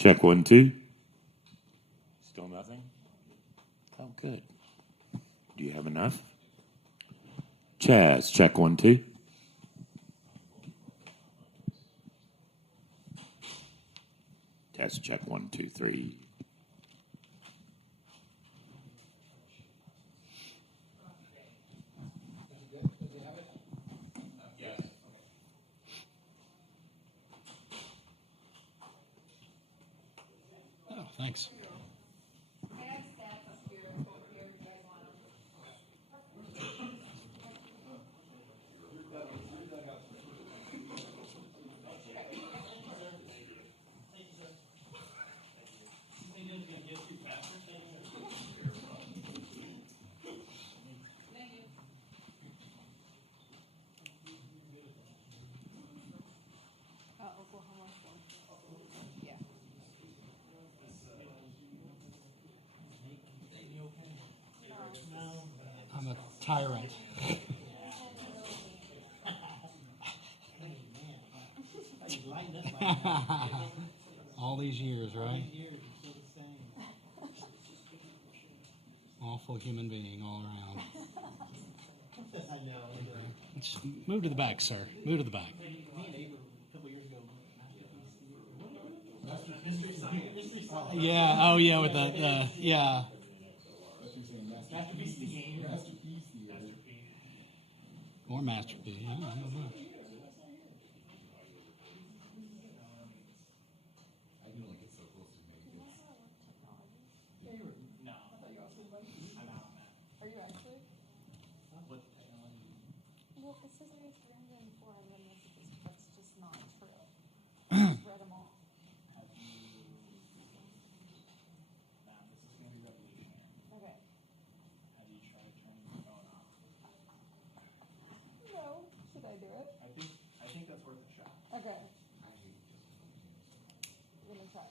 Check 1, 2. Still nothing? Oh, good. Do you have enough? Chaz, check 1, 2. Test check 1, 2, 3. Oh, thanks. I'm a tyrant. All these years, right? Awful human being all around. Let's move to the back, sir. Move to the back. Yeah. Oh, yeah. With the yeah. Or masterpiece. Yeah, I don't know. Are you actually? What technology? Well, it says there's 304 of them. That's just not true. I just read them all. Okay. Have you tried turning your phone off? No. Should I do it? I think that's worth a shot. Okay. Let me try.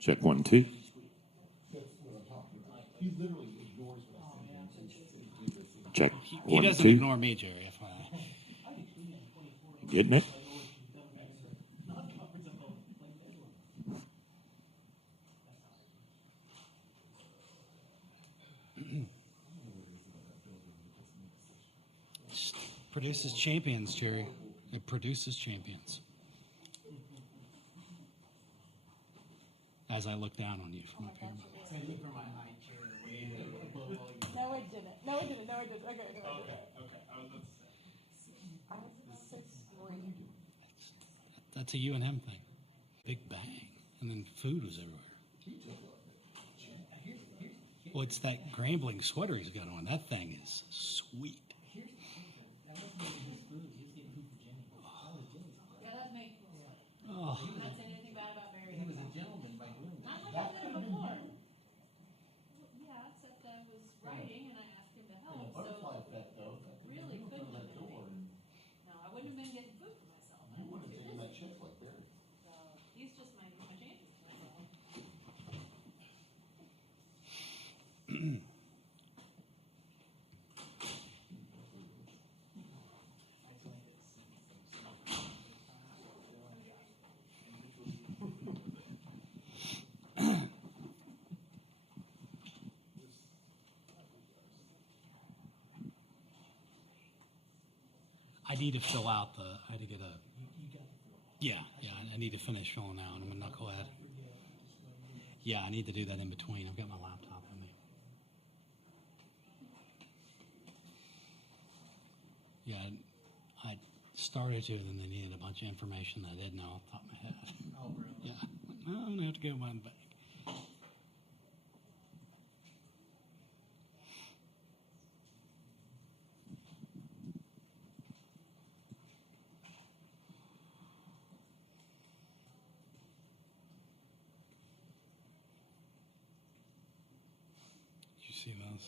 Check 1, 2. Check He 1, doesn't 2. ignore me, Jerry. FYI. Getting it? Produces champions, Jerry. It produces champions. As I look down on you from up here. No, I didn't. No, I didn't. No, I didn't. Okay. No, I didn't. Okay. I was about to say. I was 6'3". That's a you and him thing. Big bang. And then food was everywhere. Well, it's that Grambling sweater he's got on. That thing is sweet. Oh. Not saying anything bad about Mary. He was a gentleman by doing that. I said it before. Yeah, except I was writing and I asked him to help. Butterfly So effect, though. really couldn't that have door. been. No, I wouldn't have been getting food for myself. You would have taken that chip like that. So he's just my champion. I need to fill out I had to get a. Yeah, I need to finish filling out. I'm a knucklehead. Yeah, I need to do that in between. I've got my laptop with me. Yeah, I started to, and then they needed a bunch of information that I didn't know off the top of my head. Oh, really? Yeah, I'm going to have to go mine back. Did you see those?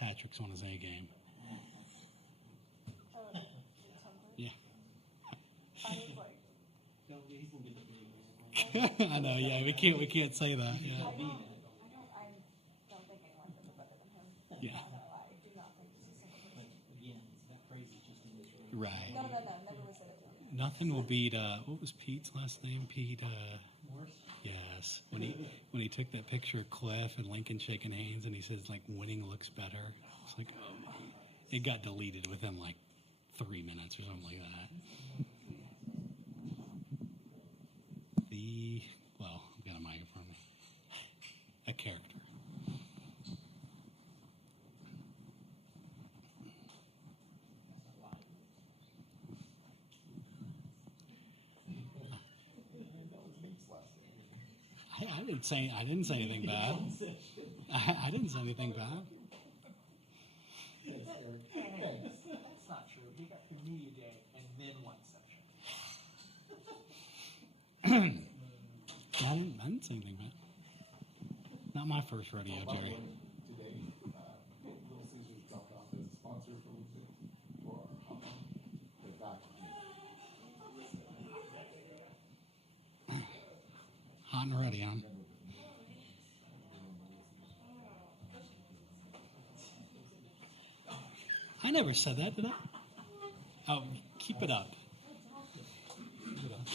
Patrick's on his A game. Yeah. I was like, I know. Yeah, we can't say that. Yeah. I don't Yeah. No, I do not think it's a single person. Again, it's that crazy just in this room. Right. No, never was it. Nothing will beat. What was Pete's last name? Pete. Morris? Yes. When he took that picture of Cliff and Lincoln shaking hands, and he says like winning looks better. It's like, oh my. It got deleted within like 3 minutes or something like that. I've got a microphone. A character. I didn't say anything bad. I didn't say anything bad. That's not true. We got the media day and then one session. I didn't say anything bad. Not my first rodeo, Jerry. Today, Little Caesars dropped off as a sponsor for Lucy. Or they're back. Hot and ready, huh? I never said that, did I? Oh, keep it up. Keep it up.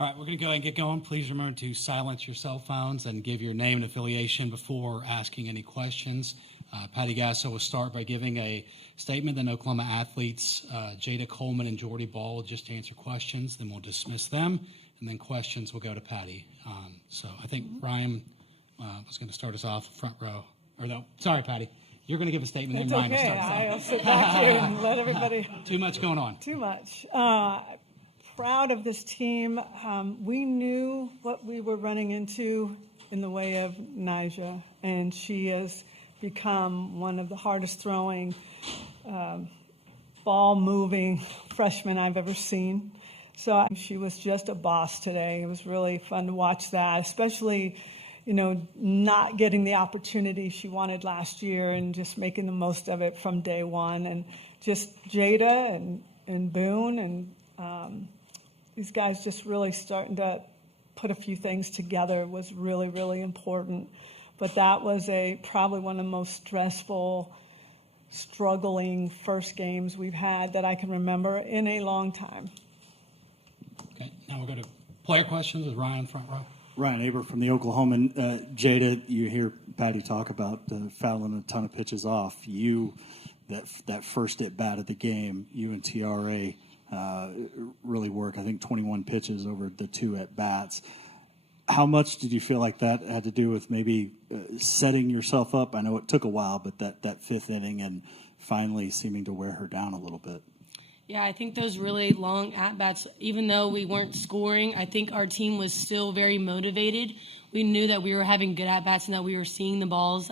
All right, we're going to go ahead and get going. Please remember to silence your cell phones and give your name and affiliation before asking any questions. Patty Gasso will start by giving a statement. Then Oklahoma athletes Jada Coleman and Jordy Ball just to answer questions. Then we'll dismiss them, and then questions will go to Patty. So I think Ryan was going to start us off front row. Or no, sorry, Patty. You're going to give a statement. It's then Ryan will okay. start us off. I'll sit back here and let everybody. Too much going on. Too much. Proud of this team. We knew what we were running into in the way of Nyjah, and she has become one of the hardest throwing, ball moving freshmen I've ever seen. So she was just a boss today. It was really fun to watch that, especially, not getting the opportunity she wanted last year and just making the most of it from day one. And just Jada and Boone and these guys just really starting to put a few things together was really, really important. But that was probably one of the most stressful, struggling first games we've had that I can remember in a long time. Okay, now we'll go to player questions with Ryan front row. Ryan Aber from the Oklahoman. Jada, you hear Patty talk about fouling a ton of pitches off. That first at bat of the game, you and TRA really work. I think 21 pitches over the 2 at bats. How much did you feel like that had to do with maybe setting yourself up? I know it took a while, but that 5th inning and finally seeming to wear her down a little bit. Yeah, I think those really long at-bats, even though we weren't scoring, I think our team was still very motivated. We knew that we were having good at-bats and that we were seeing the balls.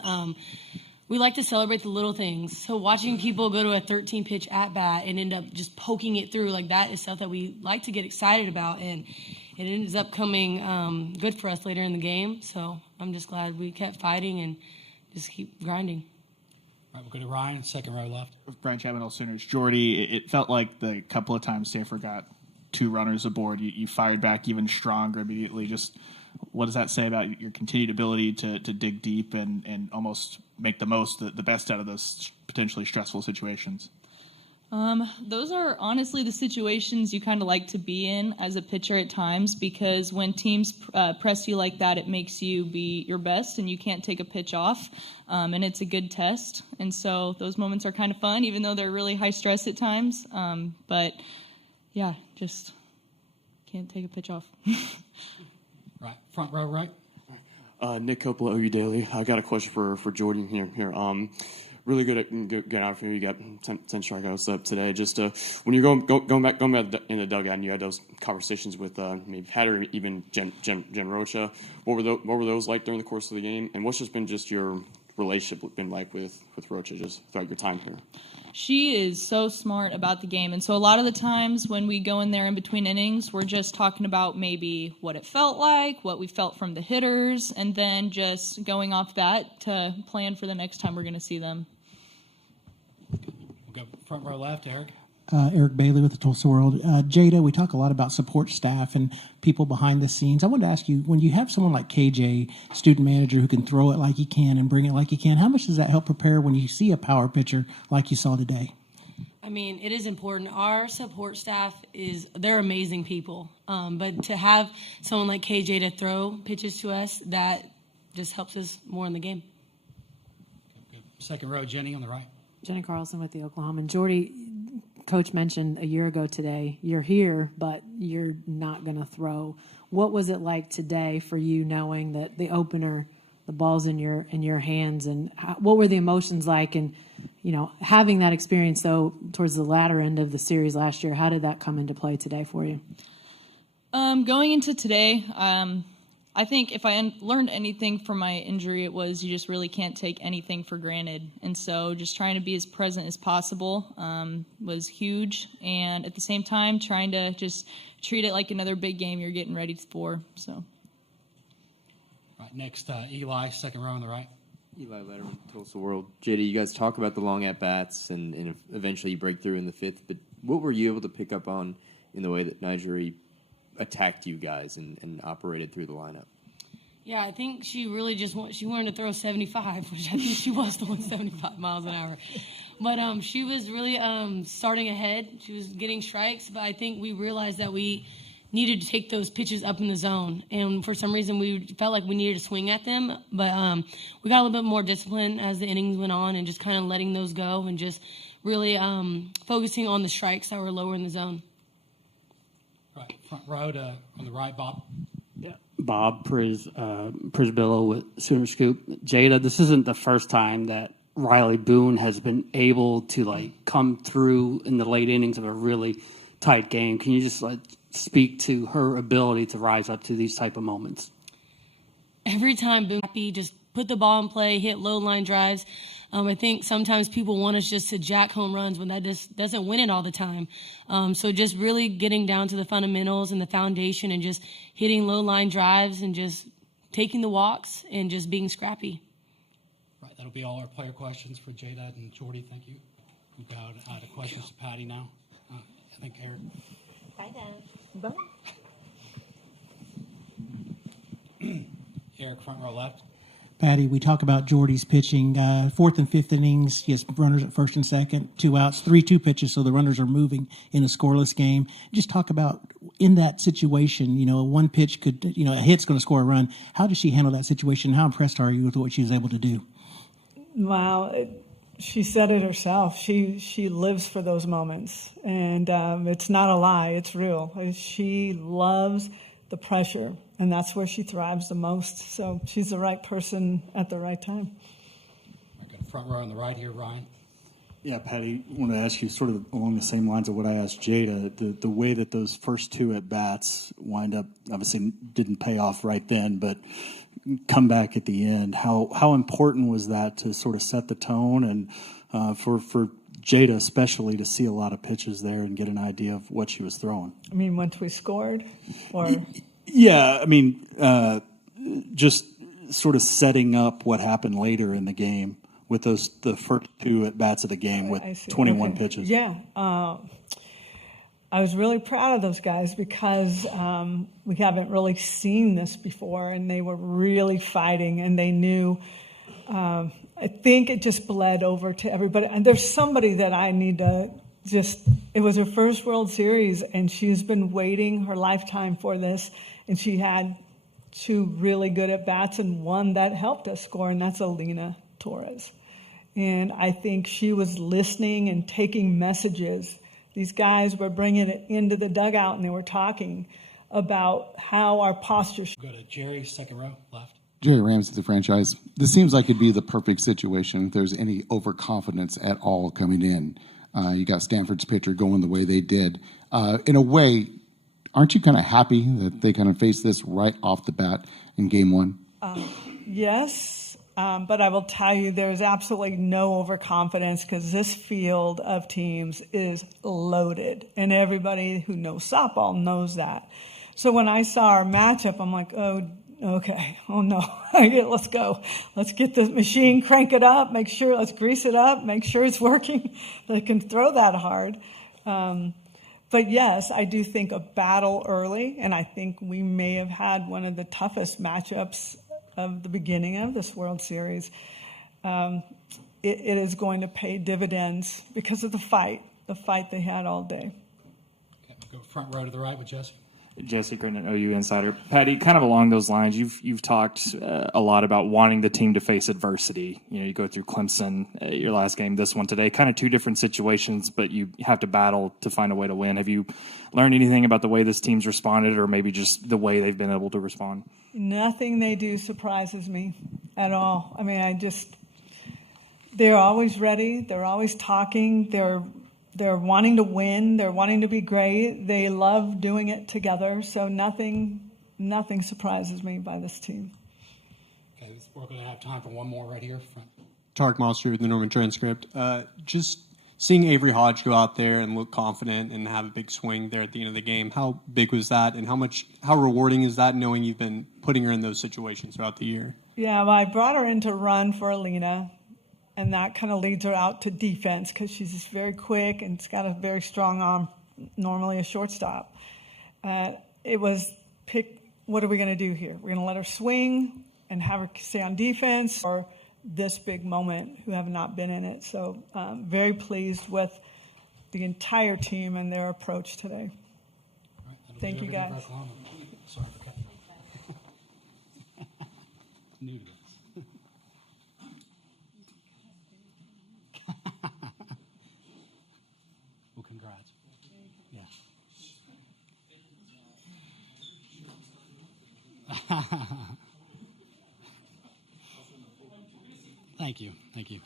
We like to celebrate the little things. So watching people go to a 13-pitch at-bat and end up just poking it through, like that is stuff that we like to get excited about. And it ends up coming good for us later in the game. So I'm just glad we kept fighting and just keep grinding. All right, we'll go to Ryan, second row left. Brian Chapman, Sooners. Jordy, it felt like the couple of times Stanford got 2 runners aboard, you fired back even stronger immediately. Just what does that say about your continued ability to dig deep and almost make the most, the best out of those potentially stressful situations? Those are honestly the situations you kind of like to be in as a pitcher at times, because when teams press you like that, it makes you be your best and you can't take a pitch off, and it's a good test. And so those moments are kind of fun, even though they're really high stress at times. But yeah, just can't take a pitch off. Right, front row right. Nick Coppola, OU Daily. I got a question for Jordan here. Really good out from you. You got 10 strikeouts up today. Just when you're going back in the dugout, and you had those conversations with maybe Pat or even Jen Rocha. What were those like during the course of the game? And what's just been your relationship been like with Rocha just throughout your time here? She is so smart about the game. And so a lot of the times when we go in there in between innings, we're just talking about maybe what it felt like, what we felt from the hitters, and then just going off that to plan for the next time we're going to see them. We'll go front row left, Eric. Eric Bailey with the Tulsa World. Jada, we talk a lot about support staff and people behind the scenes. I wanted to ask you, when you have someone like KJ, student manager, who can throw it like he can and bring it like he can, how much does that help prepare when you see a power pitcher like you saw today? I mean, it is important. Our support staff they're amazing people. But to have someone like KJ to throw pitches to us, that just helps us more in the game. Second row, Jenny on the right. Jenny Carlson with the Oklahoman. Jordy, Coach mentioned a year ago today, you're here, but you're not going to throw. What was it like today for you, knowing that the opener, the ball's in your hands, and what were the emotions like? And having that experience though towards the latter end of the series last year, how did that come into play today for you? Going into today, I think if I learned anything from my injury, it was you just really can't take anything for granted. And so just trying to be as present as possible was huge. And at the same time, trying to just treat it like another big game you're getting ready for. So. Right, next, Eli, second row on the right. Eli Letterman, Tulsa World. JD, you guys talk about the long at-bats and eventually you break through in the fifth, but what were you able to pick up on in the way that Nigeria attacked you guys and operated through the lineup? Yeah, I think she really she wanted to throw 75, which I think she was throwing 75 miles an hour. But she was really starting ahead. She was getting strikes, but I think we realized that we needed to take those pitches up in the zone. And for some reason, we felt like we needed to swing at them. But we got a little bit more discipline as the innings went on and just kind of letting those go and just really focusing on the strikes that were lower in the zone. Right, front row on the right, Bob. Yeah, Bob Prisbillo with Sooner Scoop. Jada, this isn't the first time that Riley Boone has been able to come through in the late innings of a really tight game. Can you just speak to her ability to rise up to these type of moments? Every time Boone just put the ball in play, hit low line drives. I think sometimes people want us just to jack home runs when that just doesn't win it all the time. So just really getting down to the fundamentals and the foundation and just hitting low line drives and just taking the walks and just being scrappy. Right, that'll be all our player questions for Jada and Jordy. Thank you. We've got questions to Patty now. I think Eric. Bye, then. Bye. Eric, front row left. Patty, we talk about Jordy's pitching. Fourth and fifth innings, he has runners at first and second, 2 outs, 3-2 pitches, so the runners are moving in a scoreless game. Just talk about in that situation, one pitch could, a hit's going to score a run. How does she handle that situation? How impressed are you with what she was able to do? Wow, she said it herself. She lives for those moments, and it's not a lie. It's real. She loves the pressure, and that's where she thrives the most. So she's the right person at the right time. I got a front row on the right here, Ryan. Yeah, Patty, I want to ask you sort of along the same lines of what I asked Jada, the way that those first 2 at-bats wind up, obviously didn't pay off right then, but come back at the end. How important was that to sort of set the tone and for Jada especially to see a lot of pitches there and get an idea of what she was throwing? I mean, once we scored? Or yeah, I mean, just sort of setting up what happened later in the game with the first 2 at-bats of the game with 21 pitches. Yeah. I was really proud of those guys because we haven't really seen this before, and they were really fighting, and they knew. I think it just bled over to everybody. And there's somebody that I need to it was her first World Series, and she's been waiting her lifetime for this, and she had 2 really good at-bats and one that helped us score, and that's Alina Torres. And I think she was listening and taking messages. These guys were bringing it into the dugout, and they were talking about how our posture should. Go to Jerry, second row, left. Jerry Ramsey, the franchise. This seems like it'd be the perfect situation if there's any overconfidence at all coming in. You got Stanford's pitcher going the way they did. In a way, aren't you kind of happy that they kind of faced this right off the bat in game 1? Yes, but I will tell you there's absolutely no overconfidence because this field of teams is loaded, and everybody who knows softball knows that. So when I saw our matchup, I'm like, oh, okay, oh no, let's go. Let's get this machine, crank it up, let's grease it up, make sure it's working. They can throw that hard. But yes, I do think a battle early, and I think we may have had one of the toughest matchups of the beginning of this World Series. It is going to pay dividends because of the fight they had all day. Okay, we'll go front row to the right with Jesse. Jesse Grinton, OU Insider. Patty, kind of along those lines, you've talked a lot about wanting the team to face adversity. You know, you go through Clemson, your last game, this one today, kind of two different situations, but you have to battle to find a way to win. Have you learned anything about the way this team's responded, or maybe just the way they've been able to respond? Nothing they do surprises me at all. I mean, they're always ready. They're always talking. They're wanting to win. They're wanting to be great. They love doing it together. So nothing surprises me by this team. Okay, we're going to have time for one more right here. Front. Tarek Monster with the Norman Transcript. Just seeing Avery Hodge go out there and look confident and have a big swing there at the end of the game, how big was that, and how rewarding is that, knowing you've been putting her in those situations throughout the year? Yeah, well, I brought her in to run for Alina, and that kind of leads her out to defense because she's just very quick and she's got a very strong arm, normally a shortstop. It was what are we going to do here? We're going to let her swing and have her stay on defense, or this big moment who have not been in it. So very pleased with the entire team and their approach today. Right, thank you, guys. Sorry for cutting you. New to this. Well, congrats. Yeah. Thank you. Thank you.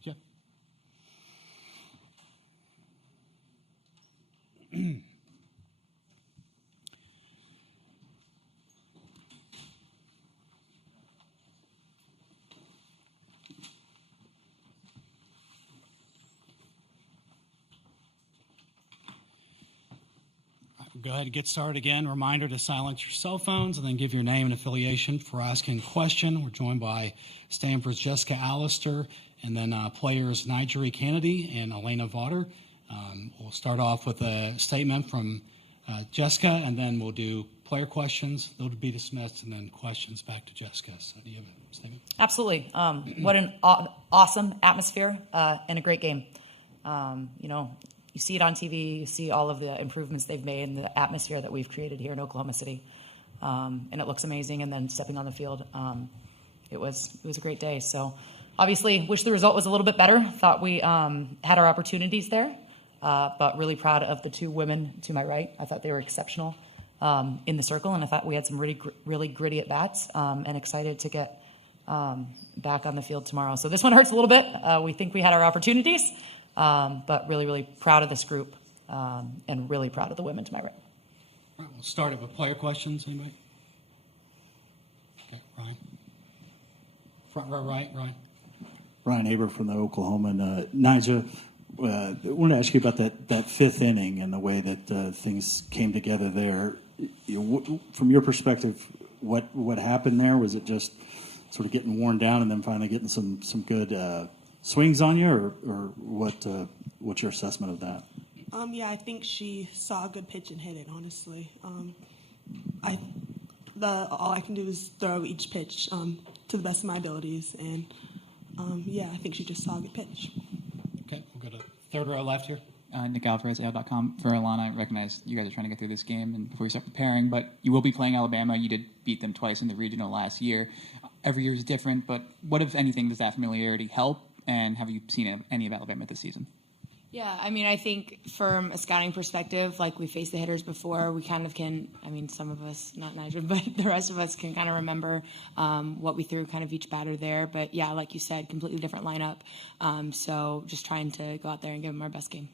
Jeff. Go ahead and get started again. Reminder to silence your cell phones and then give your name and affiliation for asking a question. We're joined by Stanford's Jessica Allister and then players Nigeri Kennedy and Elena Vaughter. We'll start off with a statement from Jessica, and then we'll do player questions. They'll be dismissed, and then questions back to Jessica. So do you have a statement? Absolutely. What an awesome atmosphere and a great game. You see it on TV, you see all of the improvements they've made and the atmosphere that we've created here in Oklahoma City. And it looks amazing. And then stepping on the field, it was a great day. So obviously wish the result was a little bit better. Thought we had our opportunities there, but really proud of the two women to my right. I thought they were exceptional in the circle, and I thought we had some really gritty at-bats, and excited to get back on the field tomorrow. So this one hurts a little bit. We think we had our opportunities. But really proud of this group, and really proud of the women to my right. All right, we'll start it with player questions. Anybody? Okay, Ryan. Front row right, Ryan. Ryan Aber from the Oklahoman. Nija, I wanted to ask you about that fifth inning and the way that things came together there. From your perspective, what happened there? Was it just sort of getting worn down and then finally getting some good swings on you, or what's your assessment of that? Yeah, I think she saw a good pitch and hit it, honestly. All I can do is throw each pitch to the best of my abilities, and I think she just saw a good pitch. Okay, we'll go to third row left here. Nick Alvarez, AL.com. For Alana, I recognize you guys are trying to get through this game and before you start preparing, but you will be playing Alabama. You did beat them twice in the regional last year. Every year is different, but what, if anything, does that familiarity help? And have you seen any of Alabama this season? Yeah, I mean, I think from a scouting perspective, like we faced the hitters before, we kind of can, I mean, some of us, not Nigel, but the rest of us can kind of remember what we threw kind of each batter there. But yeah, like you said, completely different lineup. So just trying to go out there and give them our best game.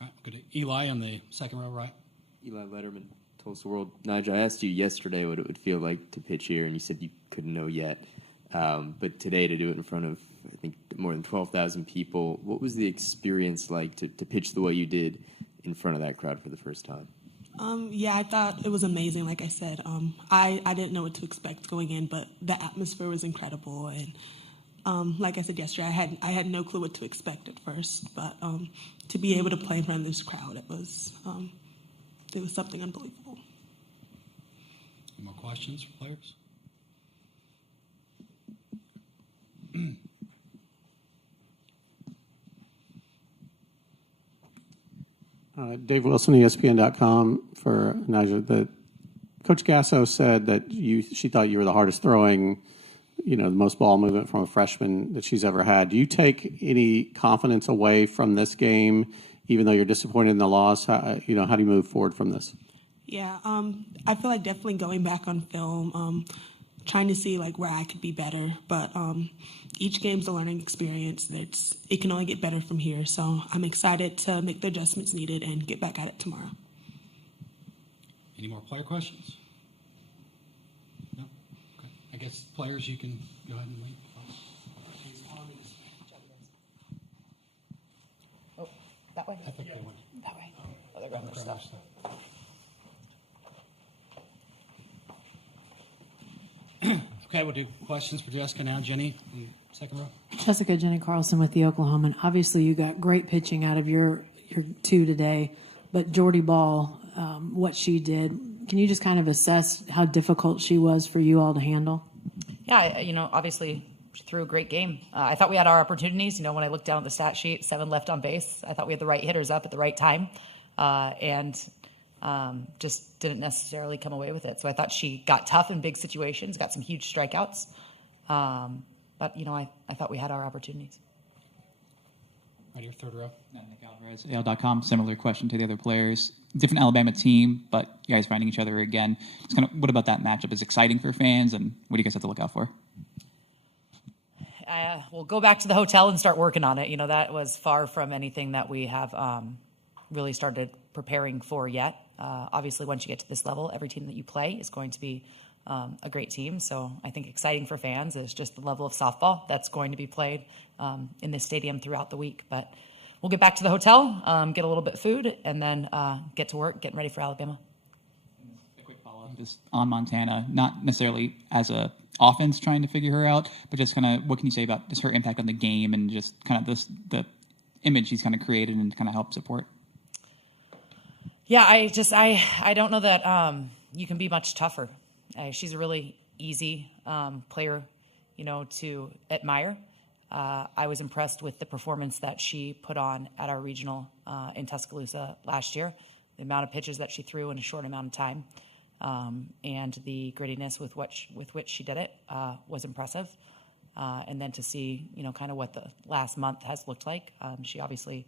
All right, good. Eli on the second row, right? Eli Letterman, Tulsa World. Nigel, I asked you yesterday what it would feel like to pitch here, and you said you couldn't know yet. But today, to do it in front of, I think, more than 12,000 people, what was the experience like to pitch the way you did in front of that crowd for the first time? Yeah, I thought it was amazing. Like I said, I didn't know what to expect going in, but the atmosphere was incredible. And like I said yesterday, I had no clue what to expect at first. But to be able to play in front of this crowd, it was something unbelievable. Any more questions for players? Dave Wilson, ESPN.com for Nigel. Coach Gasso said that she thought you were the hardest throwing, the most ball movement from a freshman that she's ever had. Do you take any confidence away from this game, even though you're disappointed in the loss? How do you move forward from this? Yeah, I feel like definitely going back on film, trying to see where I could be better, but each game's a learning experience. It can only get better from here, so I'm excited to make the adjustments needed and get back at it tomorrow. Any more player questions? No? Okay. I guess players, you can go ahead and leave. Oh, that way? I think they went. That way. Oh, they're grabbing their stuff. Okay, we'll do questions for Jessica now. Jenny, second row. Jessica, Jenny Carlson with the Oklahoman. Obviously, you got great pitching out of your two today, but Jordy Ball, what she did, can you just kind of assess how difficult she was for you all to handle? Yeah, obviously she threw a great game. I thought we had our opportunities. When I looked down at the stat sheet, 7 left on base. I thought we had the right hitters up at the right time, and just didn't necessarily come away with it. So I thought she got tough in big situations, got some huge strikeouts. But, I thought we had our opportunities. Right here, third row. Nick Alvarez, AL.com. Similar question to the other players. Different Alabama team, but you guys finding each other again. Just kind of, what about that matchup is exciting for fans, and what do you guys have to look out for? We'll go back to the hotel and start working on it. That was far from anything that we have really started preparing for yet. Obviously, once you get to this level, every team that you play is going to be a great team. So I think exciting for fans is just the level of softball that's going to be played in this stadium throughout the week. But we'll get back to the hotel, get a little bit of food, and then get to work, getting ready for Alabama. A quick follow-up just on Montana, not necessarily as a offense trying to figure her out, but just kind of what can you say about just her impact on the game and just kind of the image she's kind of created and kind of help support? Yeah, I don't know that you can be much tougher. She's a really easy player, to admire. I was impressed with the performance that she put on at our regional in Tuscaloosa last year, the amount of pitches that she threw in a short amount of time, and the grittiness with which she did it was impressive. And then to see, kind of what the last month has looked like. She obviously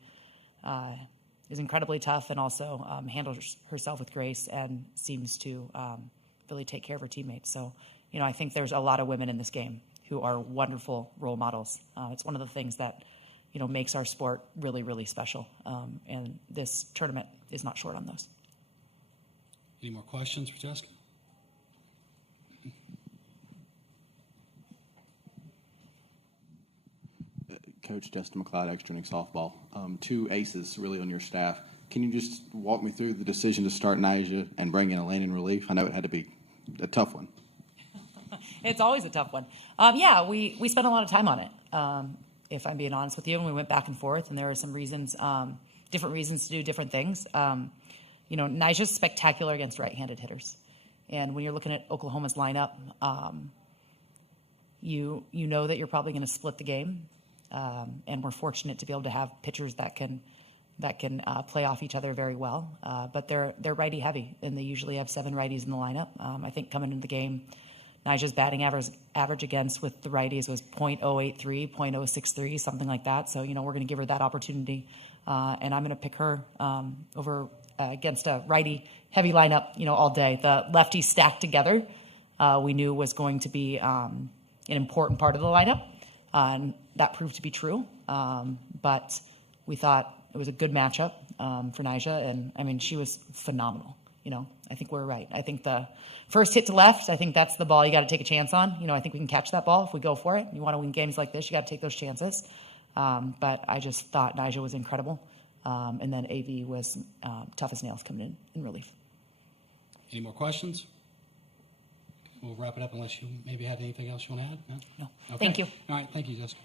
is incredibly tough and also handles herself with grace and seems to really take care of her teammates. So, I think there's a lot of women in this game who are wonderful role models. It's one of the things that, makes our sport really, really special. And this tournament is not short on those. Any more questions for Jessica? Coach Justin McLeod, Extra Inning Softball. 2 aces really on your staff. Can you just walk me through the decision to start Nyjah and bring in a lane in relief? I know it had to be a tough one. It's always a tough one. Yeah, we spent a lot of time on it, if I'm being honest with you, and we went back and forth, and there are some reasons, different reasons to do different things. Nyjah's spectacular against right-handed hitters. And when you're looking at Oklahoma's lineup, you know that you're probably going to split the game. And we're fortunate to be able to have pitchers that can play off each other very well. But they're righty heavy, and they usually have 7 righties in the lineup. I think coming into the game, Nyjah's batting average against with the righties was .083, .063, something like that. So we're going to give her that opportunity and I'm going to pick her over against a righty heavy lineup, all day. The lefties stacked together, we knew was going to be an important part of the lineup, and that proved to be true. But we thought it was a good matchup for Nyjah, and I mean, she was phenomenal. I think we're right. I think the first hit to left, I think that's the ball you got to take a chance on. I think we can catch that ball if we go for it. You want to win games like this, you got to take those chances. But I just thought Nyjah was incredible. And then AV was tough as nails coming in relief. Any more questions? We'll wrap it up unless you maybe had anything else you want to add. No? No. Thank you. All right. Thank you, Jessica.